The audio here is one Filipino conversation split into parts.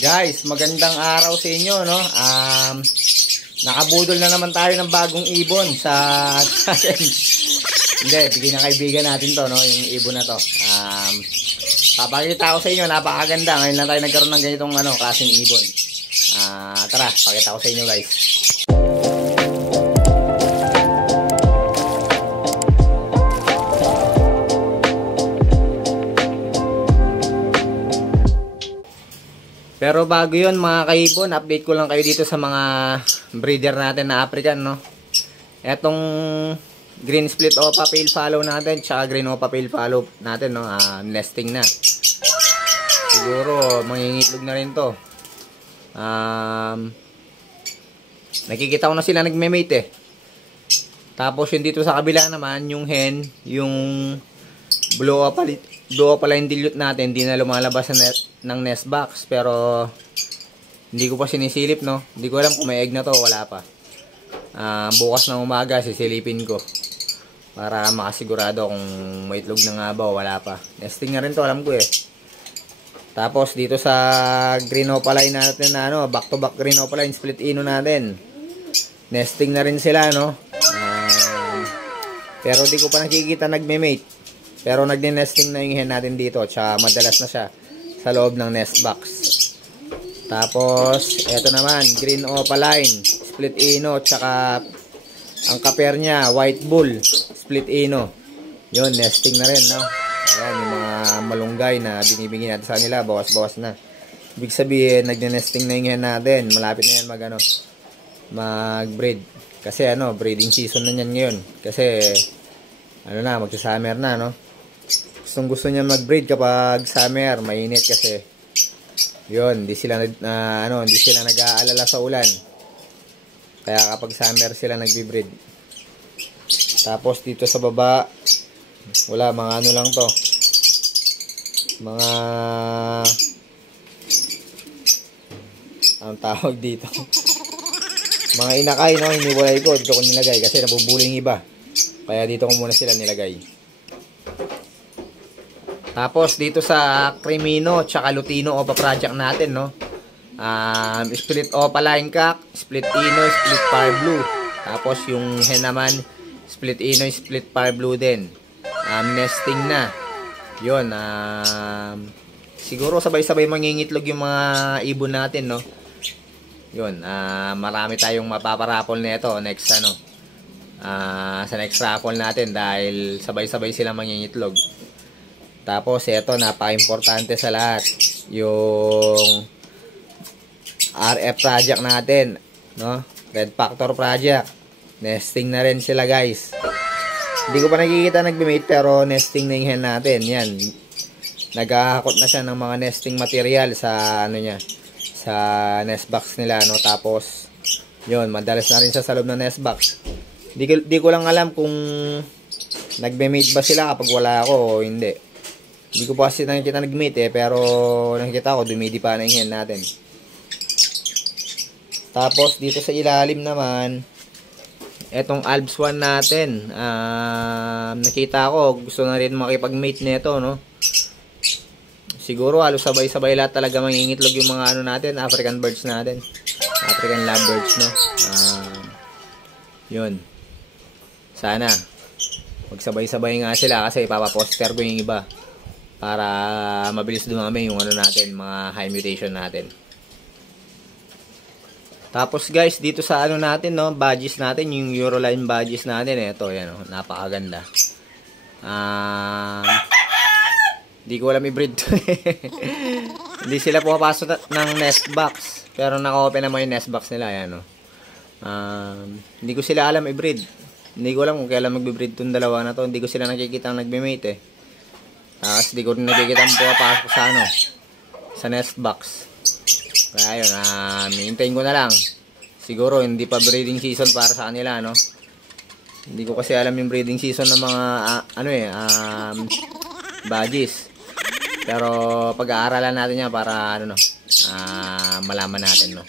Guys, magandang araw sa inyo, no? Nakabudol na naman tayo ng bagong ibon sa hindi, bigyan ng kaibigan natin to, no? Yung ibon na to. Papakita ko sa inyo, napakaganda. Ngayon lang tayo nagkaroon ng ganitong klaseng ibon. Tara, pakita ko sa inyo, guys. Pero bago yun mga kaibon, update ko lang kayo dito sa mga breeder natin na African, no? Etong green split opa pale follow natin, tsaka green opa pale follow natin, no? Nesting na. Siguro mangingitlog na rin to. Nakikita ko na sila nagme-mate eh. Tapos yung dito sa kabila naman, yung hen, yung blue opaline dilute natin, hindi na lumalabas ng nest box, pero hindi ko pa sinisilip, no? Hindi ko alam kung may egg na to, wala pa. Bukas ng umaga sisilipin ko para makasigurado kung may itlog na nga ba o wala pa. Nesting na rin to, alam ko eh. Tapos dito sa green opaline natin na back to back green opaline split ino natin, nesting na rin sila, no? Pero di ko pa nakikita nagme-mate. Pero nagdi-nesting na yung hen natin dito. Tsaka madalas na siya sa loob ng nest box. Tapos, eto naman, green opaline, split ino. Tsaka, ang kaper niya, white bull, split ino. Yun, nesting na rin, no? Ayan, yung mga malunggay na binibigyan natin sa kanila, bawas-bawas na. Ibig sabihin, nagdi-nesting na yung hen natin. Malapit na yan mag-breed. Kasi, breeding season na yan ngayon. Kasi, magsa-summer na, no? Gusto niya mag-breed kapag summer, mainit kasi. Yun, hindi sila nag-aalala sa ulan. Kaya kapag summer sila nagbi-breed. Tapos dito sa baba, wala, mga lang to. Mga anong tawag dito? Mga inakay, no? Hiniwalay ko, dito ko nilagay kasi nabubuling iba. Kaya dito ko muna sila nilagay. Tapos dito sa Cremino tsaka Lutino opa project natin, no? Split opaline cock, split ino, split fire blue. Tapos yung hen naman, split ino, split fire blue din. Nesting na. Yun, siguro sabay-sabay mangingitlog yung mga ibon natin, no? Yun, marami tayong mapaparapol nito next sa next raffle natin dahil sabay-sabay sila mangingitlog. Tapos ito, napaka-importante sa lahat, yung RF project natin, no? Red Factor project. Nesting na rin sila, guys. Hindi ko pa nakikita nagbe-mate pero nesting na yung hen natin. Yan. Naghahakot na siya ng mga nesting material sa sa nest box nila, no? Tapos yun, madalas na rin siya sa loob ng nest box. Di ko lang alam kung nagbe-mate ba sila kapag wala ako o hindi. Hindi ko pa kasi nakikita nag-mate pero nakikita ko dumidipa na yung hen natin. Tapos dito sa ilalim naman, etong Alps 1 natin, nakita ko gusto na rin makipag-mate nito, no? Siguro halos sabay-sabay lahat talaga mangingitlog yung mga natin, African birds natin. African lovebirds, no? Yun. Sana magsabay-sabay nga sila kasi ipapaposter ko yung iba para mabilis dumami yung natin, mga high mutation natin. Tapos guys, dito sa natin, no, badges natin, yung Euroline badges natin, ito, yan, napakaganda. Hindi ko alam i-breed to. Hindi sila pumapasok ng nest box, pero naka-open naman yung nest box nila, yan, no. Hindi ko sila alam i-breed. Hindi ko alam kung kailan magbe-breed tong dalawa na to. Hindi ko sila nakikita nagbe-mate eh. Tapos di ko rin nakikita ang pumapasok sa nest box. Kaya yun, hintayin ko na lang. Siguro hindi pa breeding season para sa kanila, no? Hindi ko kasi alam yung breeding season ng mga badges. Pero pag-aaralan natin yan para malaman natin, no?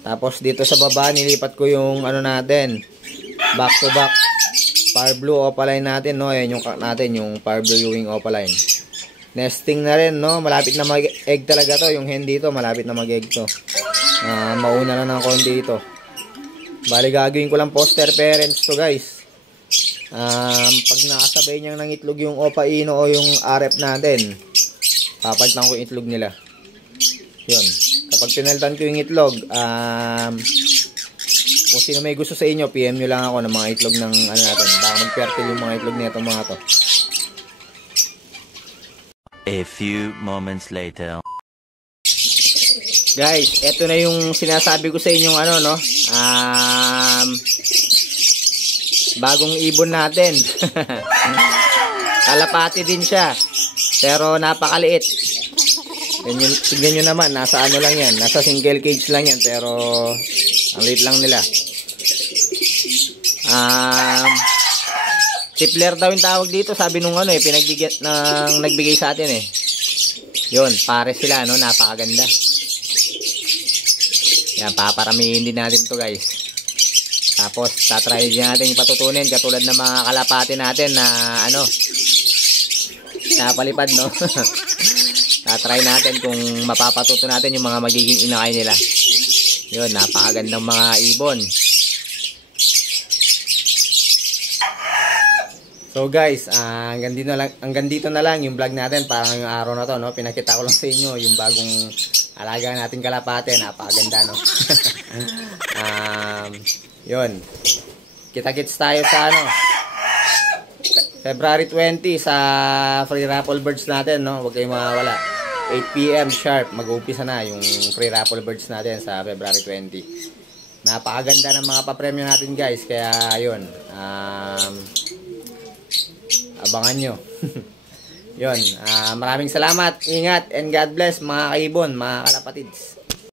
Tapos dito sa baba nilipat ko yung natin, back to back fire blue opaline natin, no? Ayan yung natin, yung fire blue Ewing opaline. Nesting na rin, no? Malapit na egg talaga to. Yung hen dito, malapit na mag-egg to. Mauna na ng konti ito. Bali, gagawin ko lang foster parents to, guys. Pag nakasabay niyang ng itlog yung Opa Ino o yung RF natin, papalitan ko yung itlog nila. Yun. Kapag pinalitan ko yung itlog, kung sino may gusto sa inyo, PM nyo lang ako ng mga itlog ng ano natin. Baka mag-fertile yung mga itlog nito mga to. A few moments later. Guys, eto na yung sinasabi ko sa inyong ano, no? Bagong ibon natin. Kalapati din siya. Pero napakaliit. Tignan nyo naman, nasa ano lang yan. Nasa single cage lang yan. Pero ang liit lang nila. Tippler daw yung tawag dito. Sabi nung ano nagbigay sa atin eh. Yun, pare sila, no? Napakaganda. Yan, paparamihin din natin to, guys. Tapos, tatry din natin patutunin katulad ng mga kalapati natin na ano, napalipad, no? Tatry natin kung mapapatuto natin yung mga magiging inakay nila. Yun, napakagandang mga ibon. So guys, hanggang dito na lang yung vlog natin para ngayong araw na to, no? Pinakita ko lang sa inyo yung bagong alaga natin kalapate, napakaganda, no? Yun. Kita-kits tayo sa ano, February 20 sa free raffle birds natin, no? Huwag kayong mawawala. 8 PM sharp, mag-uumpisa na yung free raffle birds natin sa February 20. Napakaganda ng mga papremyo natin, guys. Kaya yun, abangan nyo. Yun, maraming salamat, ingat, and God bless mga kaibon, mga kalapatids.